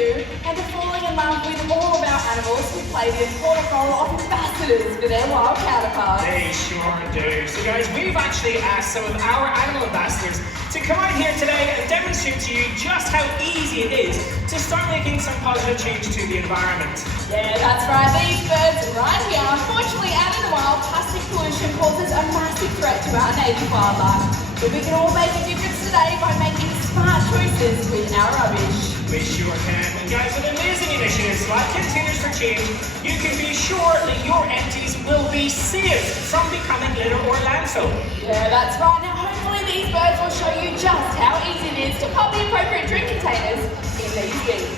zoo and are falling in love with all of our animals who play the important role of ambassadors for their wild counterparts. They sure do. So guys, we've actually asked some of our animal ambassadors to come out here today and demonstrate to you just how easy it is to start making some positive change to the environment. Yeah, that's right. These birds right here, unfortunately out in the wild, plastic pollution causes a massive threat to our native wildlife. But we can all make a difference today by making smart choices with our rubbish. We sure can. And guys, with amazing initiatives like Containers for Change, you can be sure that your empties will be saved from becoming litter or landfill. Yeah, that's right. Now hopefully these birds will show you just how easy it is to pop the appropriate drink containers in these bins.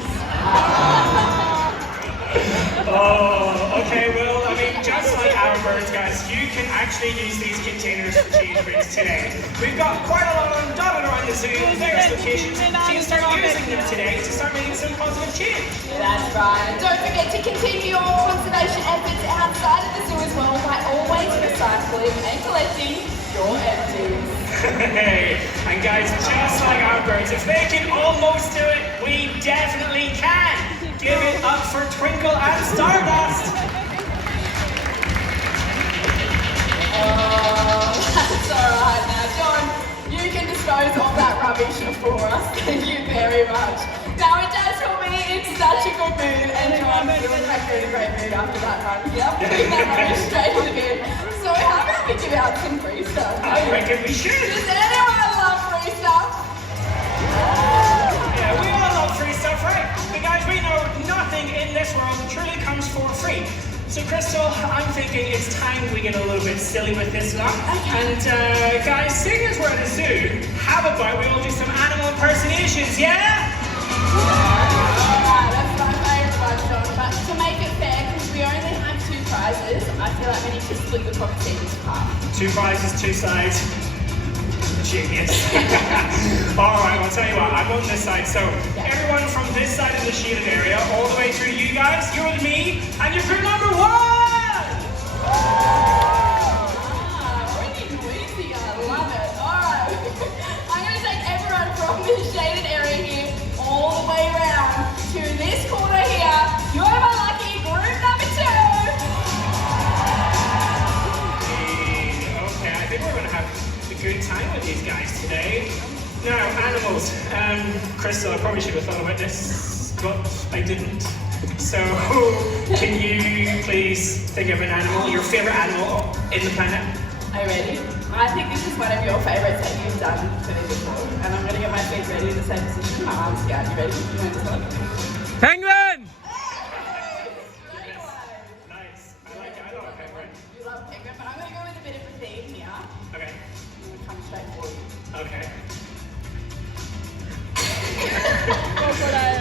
Oh, okay, well, I mean, just like our birds, guys, you can actually use these Containers for Change bins today. We've got quite a lot of them dotted around the zoo in various locations, so you can start using them today to start making some positive change. Yeah, that's right. And don't forget to continue your conservation efforts outside of the zoo as well by always recycling and collecting your empties. Hey, and guys, just like our birds, if they can almost do it, we definitely can. Give it up for Twinkle and Stardust. Oh, that's alright now, John. You can dispose of that rubbish for us. Thank you very much. Now it does put me in such a good mood, and John feels like you're in a great mood after that run. Yep, putting that rubbish straight in the bin. So how about we give out some free stuff? I reckon we should. Does anyone love free stuff? Yeah, we all love free stuff, right? But guys, we know nothing in this world truly comes for free. So Crystal, I'm thinking it's time we get a little bit silly with this now. And guys, seeing as we're at a zoo, how about we all do some animal impersonations, yeah? Alright, that's my favourite one, John. But to make it fair, because we only have 2 prizes, I feel like we need to split the Crocoseum apart. 2 prizes, 2 sides. Genius. Alright, I'll tell you what, I'm on this side. So everyone from this side of the shaded area, all the way through you guys, you're with me, and you're group number 1! Really noisy, I love it. Alright, I'm going to take everyone from this shaded area here all the way around to this corner here. You're my lucky group number 2. Okay, I think we're going to have a good time with these guys today. Now, animals. Crystal, I probably should have thought about this, but I didn't. So, can you please think of an animal, your favourite animal in the planet? Are you ready? I think this is one of your favourites that you've done for me before. And I'm going to get my feet ready in the same position. My arms down. You ready? You want to start? Penguin! Nice. I like it. I love a penguin. You love penguin, but I'm going to go with a bit of a theme here. Okay. I'm going to come straight for you. Okay.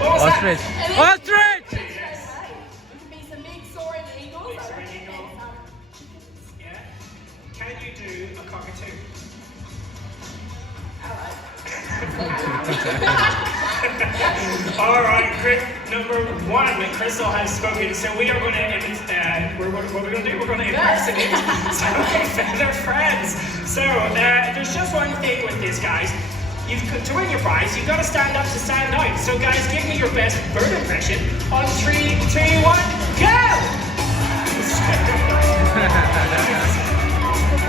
Ostrich! Ostrich! It could be some big soaring eagles. Big soaring eagle. Yeah. Can you do a cockatoo? All right, group number 1. Crystal has spoken, so we are going to what we're going to do. We're going to impersonate some feather friends. So there's just one thing with this, guys. To win your prize, you've got to stand up to stand out. So guys, give me your best bird impression on 3, 2, 1, go!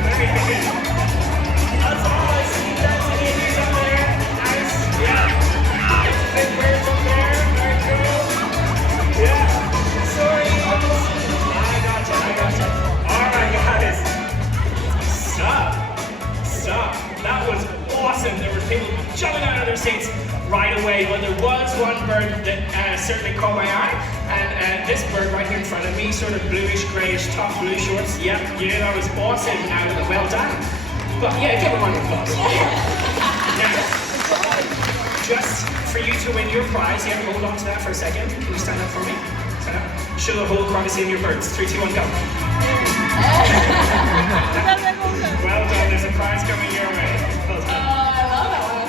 Very good. That's all I see. That's the babies up there. Nice. Yeah. Big birds up there. Very cool. Yeah. Sorry. I gotcha. All right, guys. Stop. That was awesome. There were people jumping out of their seats right away, but there was one bird that certainly caught my eye, and this bird right here in front of me, sort of bluish, greyish top, blue shorts. Yep, yeah, that was awesome. Now, well done. But yeah, give her one applause. Now, just for you to win your prize, yeah, hold on to that for a second. Can you stand up for me? Stand up. Show the whole Crocoseum your birds. 3, 2, 1, go. Well done. There's a prize coming your way. Well done. I love that one.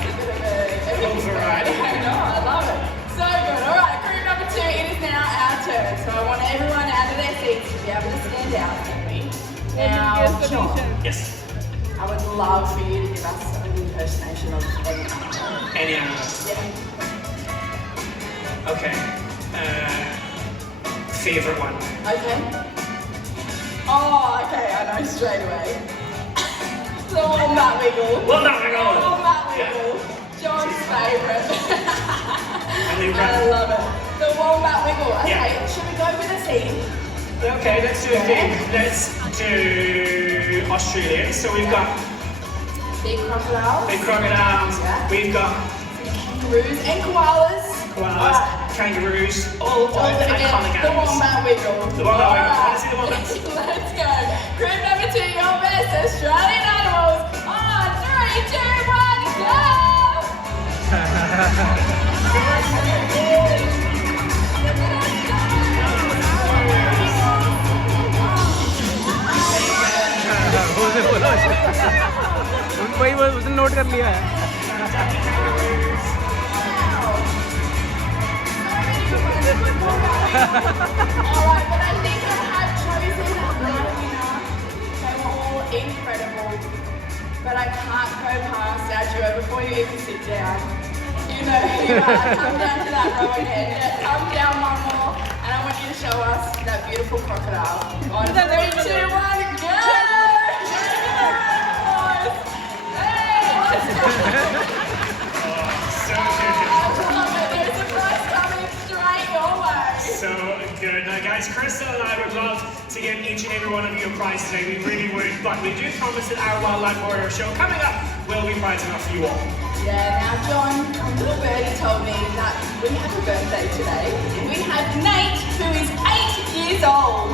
It's a bit of a variety. I know, I love it. So good. All right, group number 2. It is now our turn. So I want everyone out of their seats to be able to stand out with me. Now, John, Yes. I would love for you to give us an impersonation of any animal. Any animal. Yeah. Okay. favorite one. Okay. Oh, okay, I know straight away. The wombat wiggle. Wombat wiggle. The wombat wiggle. John's favourite. I love it. The wombat wiggle. Okay, Yeah. should we go with a theme? Okay, let's do a theme. Let's do Australian. So we've got Big crocodiles. big crocodiles. Yeah. We've got Kangaroos and koalas. koalas, kangaroos, all Again, iconic the animals. wombat wiggle. The wombat wiggle. Alright. Wanna see the wombat? Let's go. Group number 2, your best Australian animals. On 3, 2, 1, go! उनको ही उसने note कर लिया है Alright, but I think I have chosen a winner. They were all incredible. But I can't go past our duo before you even sit down. You know who you are. Come down to that row again. Yeah, come down one more. And I want you to show us that beautiful crocodile. On 3, 2, 1, go! Hey, let's go! So good. There's a prize coming straight your way. So good. Now guys, Crystal and I would love to give each and every one of you a prize today. We really would. But we do promise that our Wildlife Warrior show coming up will be prize enough for you all. Yeah, now John, a little birdie told me that we have a birthday today. We have Nate, who is 8 years old.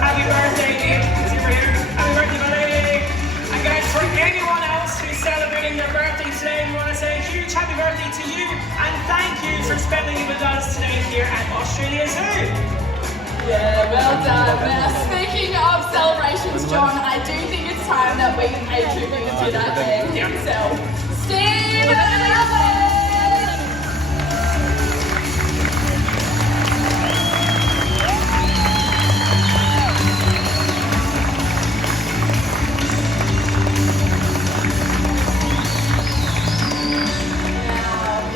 Happy birthday, Nate. Is he over here? Happy birthday, buddy. And guys, for anyone else who's celebrating their birthday today, we want to say a huge happy birthday to you and thank you for spending it with us today here at Australia Zoo. Yeah, well done. Now, speaking of celebrations, John, I do think it's time that we pay tribute to that man himself, Steve Allen.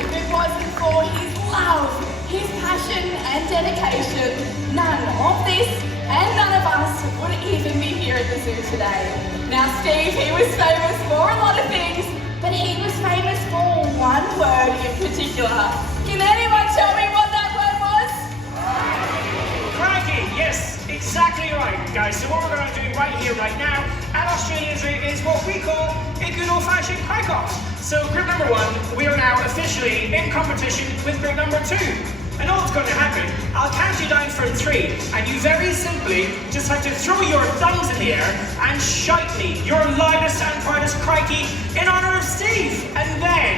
If it wasn't for his love, his passion and dedication, none of this and none of us would even be here at the zoo today. Now Steve, he was famous for a lot of things, but he was famous for one word in particular. Can anyone tell me what that word was? Crikey, yes, exactly right, guys. So what we're going to do right here, right now, at Australia Zoo is what we call a good old-fashioned crack-off. So group number 1, we are now officially in competition with group number 2. And all that's going to happen, I'll count you down from 3, and you very simply just have to throw your thumbs in the air and shout me your loudest and proudest crikey in honor of Steve. And then,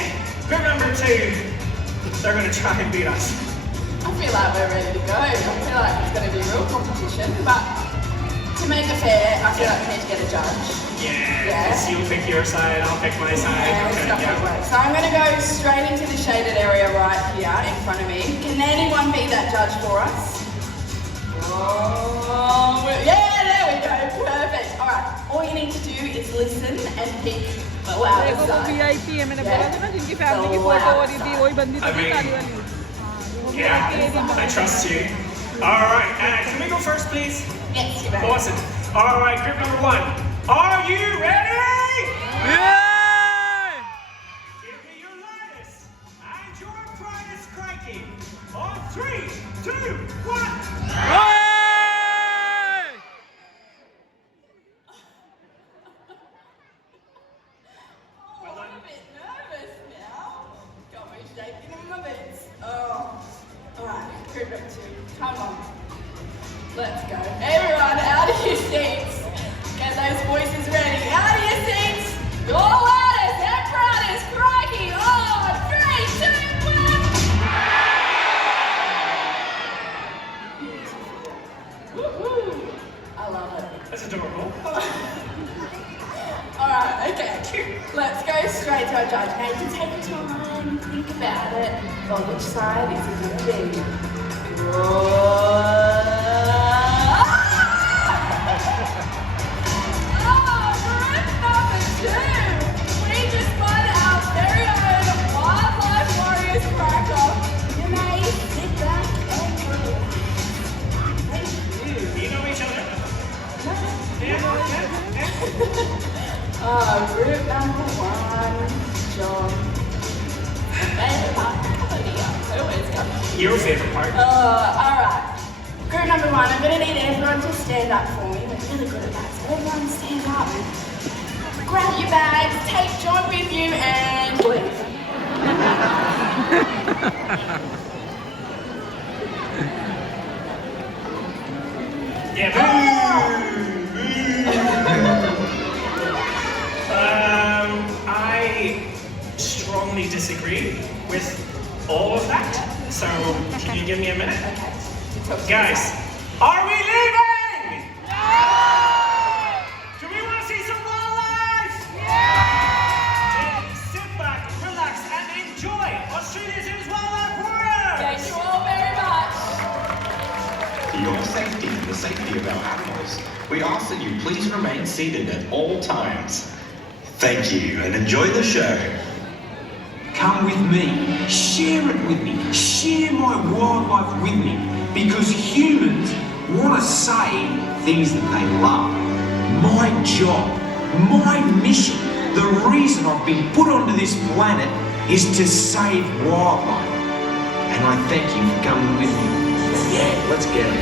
group number 2, they're going to try and beat us. I feel like we're ready to go. I feel like it's going to be a real competition, but to make it fair, I feel like we need to get a judge. Yeah, so you'll pick your side, I'll pick my side. Yeah, Okay, stuff like that. So I'm going to go straight into the shaded area right here in front of me. Can anyone be that judge for us? Oh, yeah, there we go. Perfect. All right. All you need to do is listen and pick the loudest देखो वो side. VIP है मैंने बोला था ना जिनकी family की photo हो रही थी वही बंदी I थी mean, काली वाली Yeah, I trust you. Alright, can we go first, please? Yes, you may. Awesome. Alright, group number 1. Are you ready? Yeah! Give me your loudest and your proudest crikey. On 3, 2, 1. Hey! Oh, I'm a bit nervous now. Got me shaking in my boots. Oh. Alright, group number 2. Come on. Let's go. Everyone, out of your seats. Get those voices ready. Out of your seats. Your loudest and proudest crikey on 3, 2, 1. Woohoo! I love it. That's adorable. Alright, okay. Let's go straight to our judge. Now you can take your time, think about it. Well, which side is it going to be? Oh, group number 2. We just won our very own Wildlife Warriors crack-off. You may sit back and relax. your favorite part? Alright. Group number 1, I'm going to need everyone to stand up for me. We're really good at that, so everyone stand up. Grab your bags, take John with you, and leave. Yeah, I strongly disagree with all of that. So, can you give me a minute? Okay. Guys, are we leaving? Yeah! Do we want to see some wildlife? Yeah! Then sit back, relax, and enjoy Australia's Wildlife Warriors! Thank you all very much. For your safety and the safety of our animals, we ask that you please remain seated at all times. Thank you and enjoy the show. Come with me, share it with me, share my wildlife with me, because humans want to save things that they love. My job, my mission, the reason I've been put onto this planet is to save wildlife. And I thank you for coming with me. Yeah, let's get it.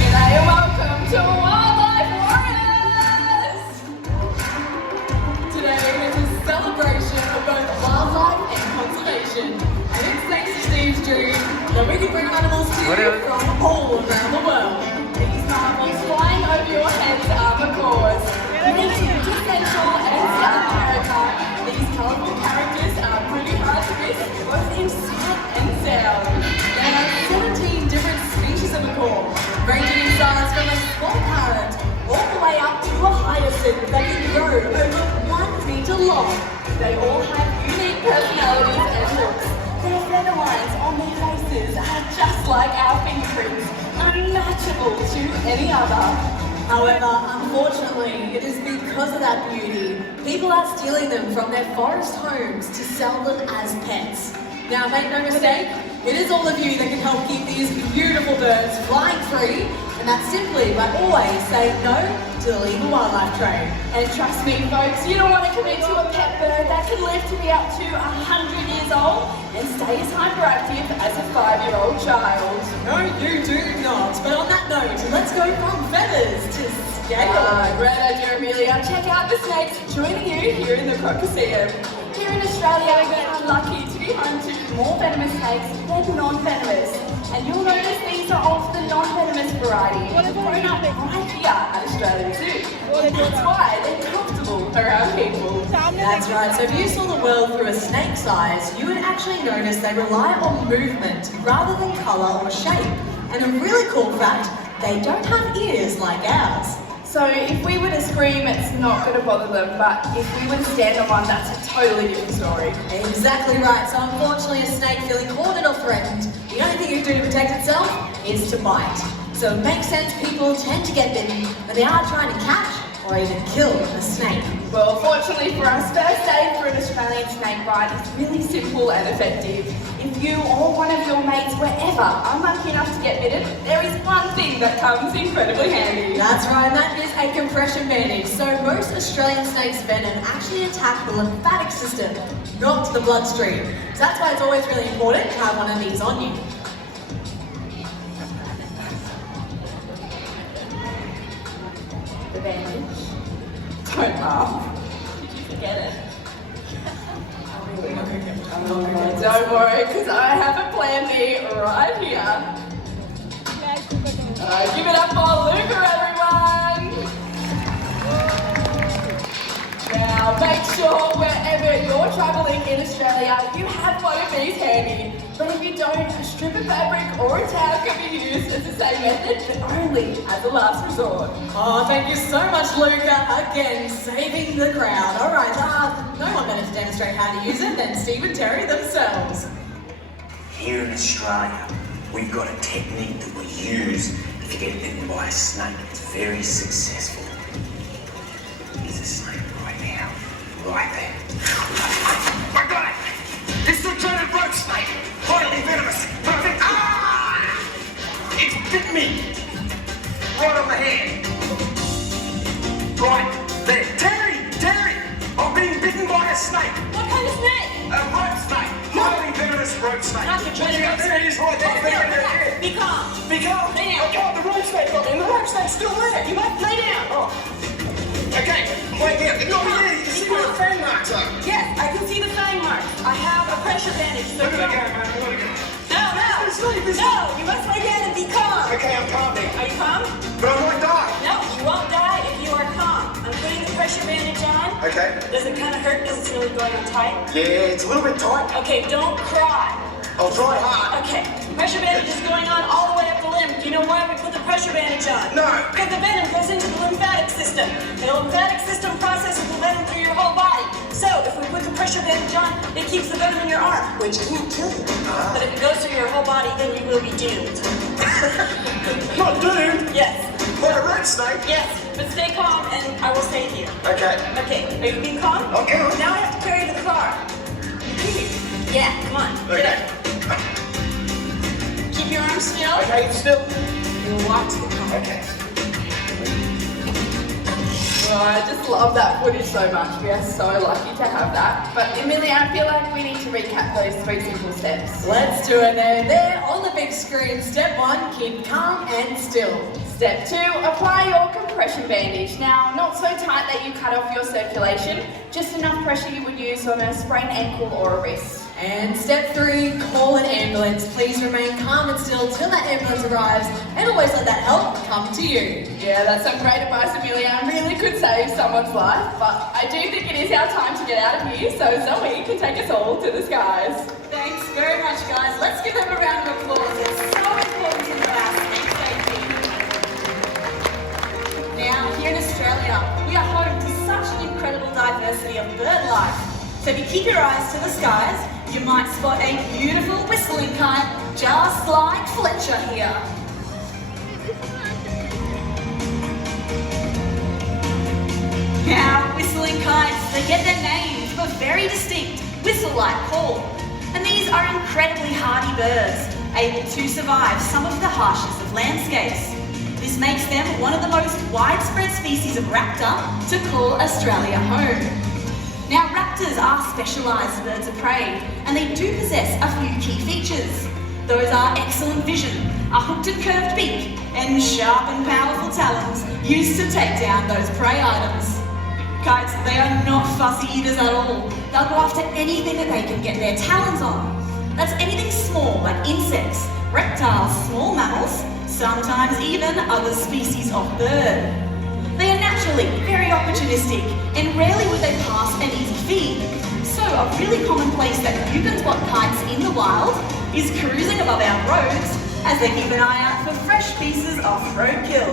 G'day and welcome to Wildlife Warriors! Today is a celebration of both wildlife and conservation. And it's thanks to Steve's dream that we can bring animals to you from all around the world. These marvels flying over your heads are macaws. Native to Central and South America, these colourful characters are pretty hard to miss both in sight and sound. There are 17 different species of macaw, ranging in size from a small parrot all the way up to a hyacinth that can grow over 1 metre long. They all have unique personalities and looks. Their feather lines on their faces are just like our fingerprints, unmatchable to any other. However, unfortunately, it is because of that beauty, people are stealing them from their forest homes to sell them as pets. Now, make no mistake, it is all of you that can help keep these beautiful birds flying free, and that's simply by always saying no to the illegal wildlife trade. And trust me, folks, you don't want to commit to a pet bird that can live to be up to 100 years old and stay as hyperactive as a 5-year-old child. No, you do not. But on that note, let's go from feathers to scale. Great idea, Amelia. Check out the snakes joining you here in the Crocoseum. Here in Australia, we are lucky to be home to more venomous snakes than non-venomous. And you'll notice these are of the non-venomous variety, grown up right here at Australia Zoo. And that's why they're comfortable around people. That's right, so if you saw the world through a snake's eyes, you would actually notice they rely on movement rather than colour or shape. And a really cool fact, they don't have ears like ours. So if we were to scream, it's not going to bother them, but if we were to stand on one, that's a totally different story. Exactly right. So unfortunately, a snake feeling cornered or threatened, the only thing it can do to protect itself is to bite. So it makes sense people tend to get bitten when they are trying to catch or even kill a snake. Well, fortunately for us, first aid for an Australian snake bite is really simple and effective. If you or one of your mates were ever unlucky enough to get bitten, there is one thing that comes incredibly handy. That's right, and that is a compression bandage. So most Australian snakes' venom actually attack the lymphatic system, not the bloodstream. So that's why it's always really important to have one of these on you. The bandage. Don't laugh. Did you forget it? Don't worry, because I have a plan B right here. Give it up for Luca, everyone! Now, make sure wherever you're travelling in Australia, you have one of these handy. But if you don't, a strip of fabric or a towel can be used as the same method, but only as a last resort. Oh, thank you so much, Luca. Again, saving the crowd. All right, no one better to demonstrate how to use it than Steve and Terry themselves. Here in Australia, we've got a technique that we use if you get bitten by a snake. It's very successful. There's a snake right now, right there. I got it! It's the dreaded road snake! Highly venomous! Perfect! Ah! It's bit me! Right on the hand! Right, there. Terry! I'm being bitten by a snake. What kind of snake? A rope snake. Highly venomous rope snake. Not the Yeah, there it is right there. Be calm. Be calm. Lay down. I can't, the rope snake got me, and the rope snake's still there. You must lay down. Oh. Okay, wait there. Look here, you can see where the fang marks are. Yes, I can see the fang marks. I have a pressure bandage, so Look at don't. the game, man. Look at the game. No. No, you must lay down and be calm. Okay, I'm calm now. Are you calm? But I might die. No, you won't die if you are calm. I'm putting the pressure bandage on. Okay. Does it kind of hurt because it's really going on tight? Yeah, it's a little bit tight. Okay, don't cry. I'll try hard. Okay, pressure bandage is going on all the way up the limb. Do you know why we put the pressure bandage on? No. Because the venom goes into the lymphatic system. The lymphatic system processes the venom through your whole body. So if we put the pressure bandage on, it keeps the venom in your arm, which can't kill you. But if it goes through your whole body, then you will be doomed. Not doomed. Yes, Like a rat snake. yes, but stay calm and I will save you. Okay. Okay, are you being calm? Okay. Now I have to carry you to the car. Yeah, come on, get Okay. up. Keep your arms still. Okay, it's still. You'll walk to the car. Okay. Oh, I just love that footage so much. We are so lucky to have that. But Amelia, I feel like we need to recap those 3 simple steps. Let's do it now. There on the big screen. Step 1, keep calm and still. Step 2, apply your compression bandage. Now, not so tight that you cut off your circulation, just enough pressure you would use on a sprained ankle or a wrist. And step 3, call an ambulance. Please remain calm and still till that ambulance arrives, and always let that help come to you. Yeah, that's some great advice, Amelia. Really could save someone's life, but I do think it is our time to get out of here, so Zoe can take us all to the skies. Thanks very much, guys. Let's give them a round of applause. It's so important to know our snake safety. Now, here in Australia, we are home to such an incredible diversity of bird life. So if you keep your eyes to the skies, you might spot a beautiful whistling kite, just like Fletcher here. Now, whistling kites, they get their names from a very distinct whistle-like call. And these are incredibly hardy birds, able to survive some of the harshest of landscapes. This makes them one of the most widespread species of raptor to call Australia home. Now, raptors are specialised birds of prey, and they do possess a few key features. Those are excellent vision, a hooked and curved beak, and sharp and powerful talons used to take down those prey items. Kites, they are not fussy eaters at all. They'll go after anything that they can get their talons on. That's anything small like insects, reptiles, small mammals, sometimes even other species of bird. They are naturally very opportunistic, and rarely would they pass an easy feed. So a really common place that you can spot kites in the wild is cruising above our roads as they keep an eye out for fresh pieces of roadkill.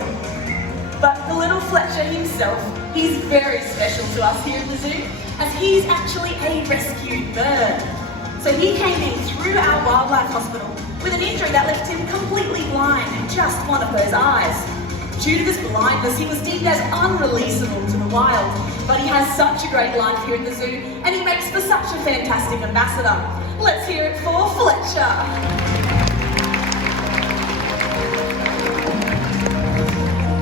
But the little Fletcher himself, he's very special to us here at the zoo, as he's actually a rescued bird. So he came in through our wildlife hospital with an injury that left him completely blind in just one of those eyes. Due to this blindness, he was deemed as unreleasable to the wild, but he has such a great life here at the zoo, and he makes for such a fantastic ambassador. Let's hear it for Fletcher.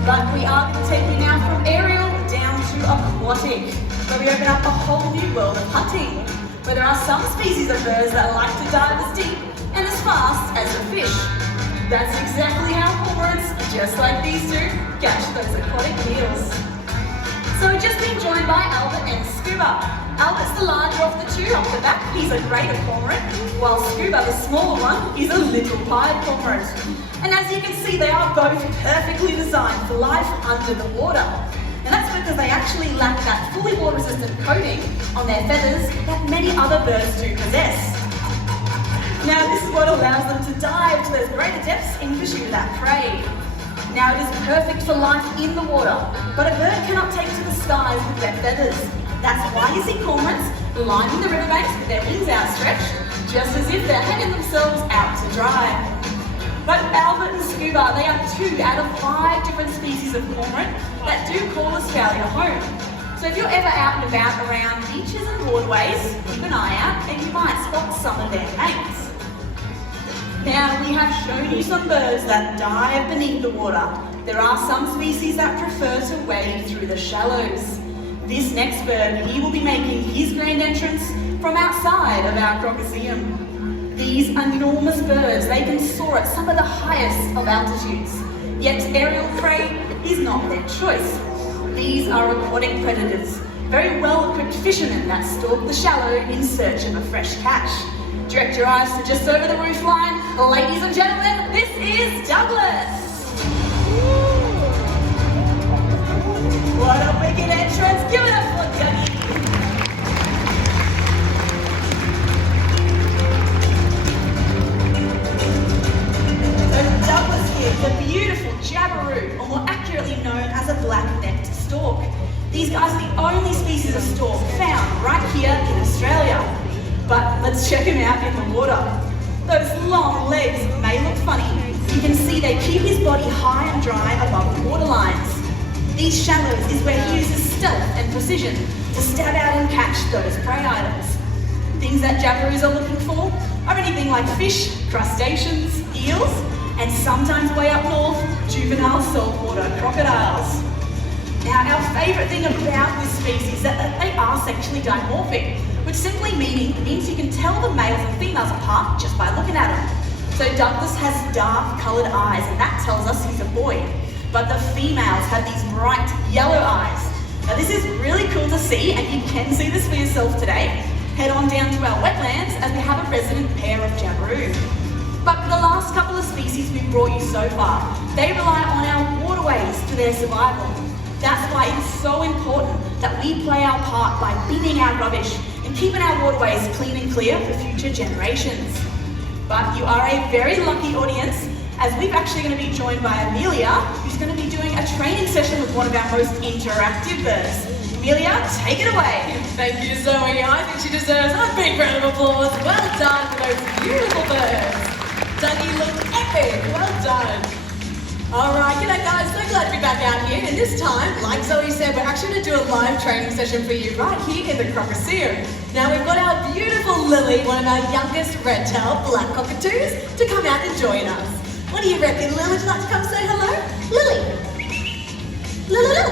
But we are going to take you now from aerial down to aquatic, where we open up a whole new world of hunting, where there are some species of birds that like to dive as deep and as fast as a fish. That's exactly how cormorants, just like these two, catch those aquatic eels. So we've just been joined by Albert and Scuba. Albert's the larger of the two off the back. He's a greater cormorant, while Scuba, the smaller one, is a little pied cormorant. And as you can see, they are both perfectly designed for life under the water. And that's because they actually lack that fully water-resistant coating on their feathers that many other birds do possess. Now, this is what allows them to dive to those greater depths in pursuit of that prey. Now, it is perfect for life in the water, but a bird cannot take to the skies with their feathers. That's why you see cormorants lining the riverbanks with their wings outstretched, just as if they're hanging themselves out to dry. But Albert and Scuba, they are 2 out of 5 different species of cormorant that do call Australia home. So if you're ever out and about around beaches and waterways, keep an eye out and you might spot some of their mates. Now, we have shown you some birds that dive beneath the water, there are some species that prefer to wade through the shallows. This next bird, he will be making his grand entrance from outside of our Crocoseum. These enormous birds, they can soar at some of the highest of altitudes, yet aerial prey is not their choice. These are aquatic predators, very well-equipped fishermen that stalk the shallow in search of a fresh catch. Direct your eyes to just over the roofline. Ladies and gentlemen, this is Douglas. What a wicked entrance. Give it up for Dougie. So Douglas here, the beautiful Jabiru, or more accurately known as a black-necked stork. These guys are the only species of stork found right here in Australia. But let's check him out in the water. Those long legs may look funny. You can see they keep his body high and dry above the water lines. These shallows is where he uses stealth and precision to stab out and catch those prey items. Things that Jabiroos are looking for are anything like fish, crustaceans, eels, and sometimes way up north, juvenile saltwater crocodiles. Now, our favourite thing about this species is that they are sexually dimorphic, which simply means you can tell the males and females apart just by looking at them. So Douglas has dark coloured eyes, and that tells us he's a boy. But the females have these bright yellow eyes. Now this is really cool to see, and you can see this for yourself today. Head on down to our wetlands as we have a resident pair of Jabiru. But for the last couple of species we've brought you so far, they rely on our waterways for their survival. That's why it's so important that we play our part by binning our rubbish and keeping our waterways clean and clear for future generations. But you are a very lucky audience, as we're actually going to be joined by Amelia, who's going to be doing a training session with one of our most interactive birds. Amelia, take it away. Thank you, Zoe. I think she deserves a big round of applause. Well done for those beautiful birds. Dougie looked epic. Well done. All right, g'day guys. So glad to be back out here. And this time, like Zoe said, we're actually going to do a live training session for you right here in the Crocoseum. Now we've got our beautiful Lily, one of our youngest red-tailed black cockatoos, to come out and join us. What do you reckon, Lily? Would you like to come say hello? Lily. Lily.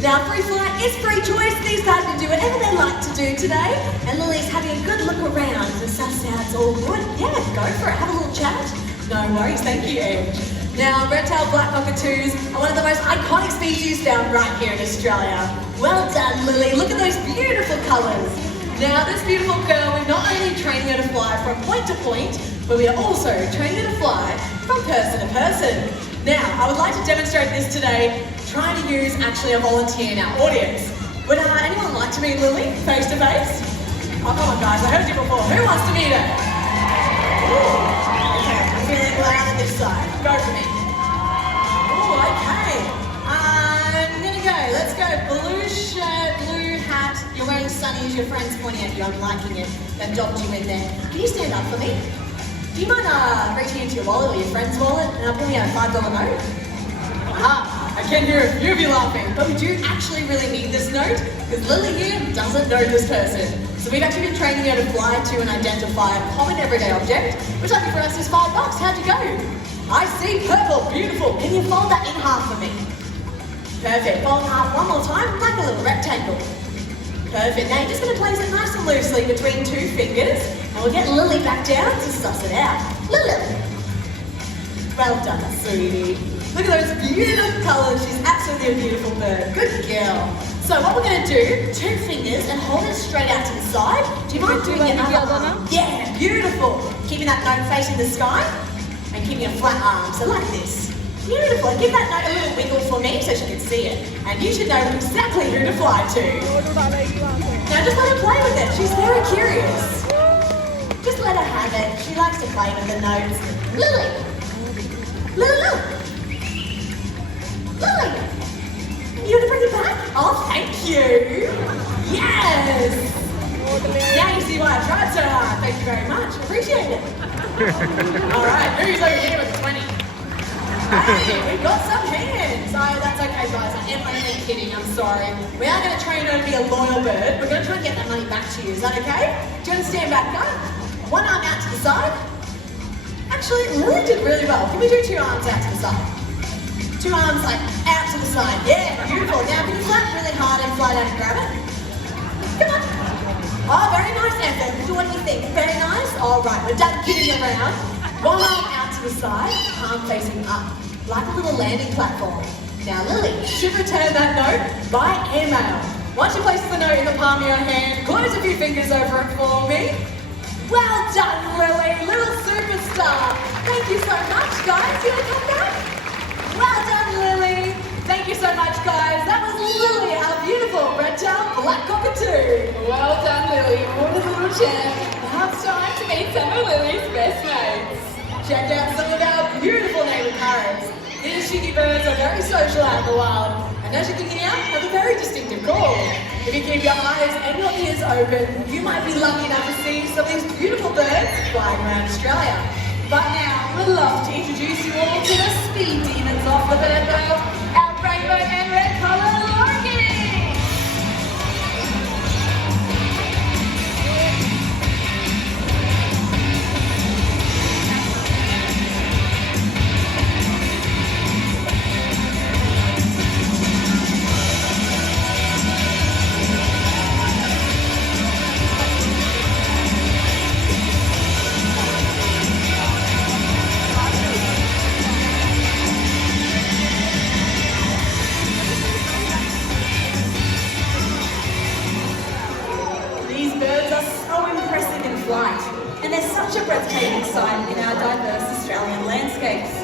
Now, free flight is free choice. These guys can do whatever they like to do today. And Lily's having a good look around to suss out it's all good. Yeah, go for it. Have a little chat. No worries. Thank you, Edge. Now, red-tailed black cockatoos are one of the most iconic species found right here in Australia. Well done, Lily. Look at those beautiful colours. Now, this beautiful girl, we're not only training her to fly from point to point, but we are also training her to fly from person to person. Now, I would like to demonstrate this today, trying to use actually a volunteer in our audience. Would anyone like to meet Lily face to face? Oh, come on guys, I heard you before. Who wants to meet her? Ooh, okay, I'm feeling loud on this side. Go for me. Ooh, okay. I'm gonna go. Let's go. Blue shirt, blue hat. You're wearing sunnies, your friend's pointing at you. I'm liking it. They've dobbed you in there. Can you stand up for me? Do you mind reaching into your wallet or your friend's wallet and I'll pull you out a $5 note? I can hear a few of you laughing, but we do actually really need this note because Lily here doesn't know this person. So we've actually been training her to fly to and identify a common everyday object, which lucky for us is $5. How'd you go? I see purple, beautiful. Can you fold that in half for me? Perfect. Fold in half one more time, like a little rectangle. Perfect. Now you're just going to place it nice and loosely between two fingers, and we'll get Lily back down to suss it out. Lily! Well done, sweetie. Look at those beautiful colours. She's absolutely a beautiful bird. Good girl. So what we're going to do, two fingers and hold it straight out to the side. Do you mind doing your other arm? Yeah, beautiful. Keeping that note facing the sky and keeping a flat arm, so like this. Beautiful. Give that note a little wiggle for me so she can see it. And you should know exactly who to fly to. Now just let her play with it. She's very curious. Just let her have it. She likes to play with the notes. Lily! Lily! Lily! You want to bring it back? Oh, thank you. Yes! Now you see why I tried so hard. Thank you very much. Appreciate it. All right, who's over here with 20? Hey, we've got some hands. So that's okay, guys. I am only kidding. I'm sorry. We are going to train her to be a loyal bird. We're going to try and get that money back to you. Is that okay? Do you want to stand back, go? One arm out to the side. Actually, Lily did really well. Can we do two arms out to the side? Two arms like out to the side. Yeah, beautiful. Now can you flap really hard and fly down and grab it? Come on. Oh, very nice, Ethan. What do you think? Very nice? All right, we're done kidding around. One arm out to the side, palm facing up, like a little landing platform. Now, Lily should return that note by email. Once you place the note in the palm of your hand, close a few fingers over it for me. Well done, Lily, little superstar. Thank you so much, guys. You want to come back? Well done, Lily. Thank you so much, guys. That was Lily, our beautiful red-tailed black cockatoo. Well done, Lily. What a little champ. Now it's time to meet some of Lily's best mates. Check out some of our beautiful native parrots. These cheeky birds are very social out in the wild, and as you can hear, have a very distinctive call. If you keep your eyes and your ears open, you might be lucky enough to see some of these beautiful birds flying around Australia. But now, we'd love to introduce you all to the speed demon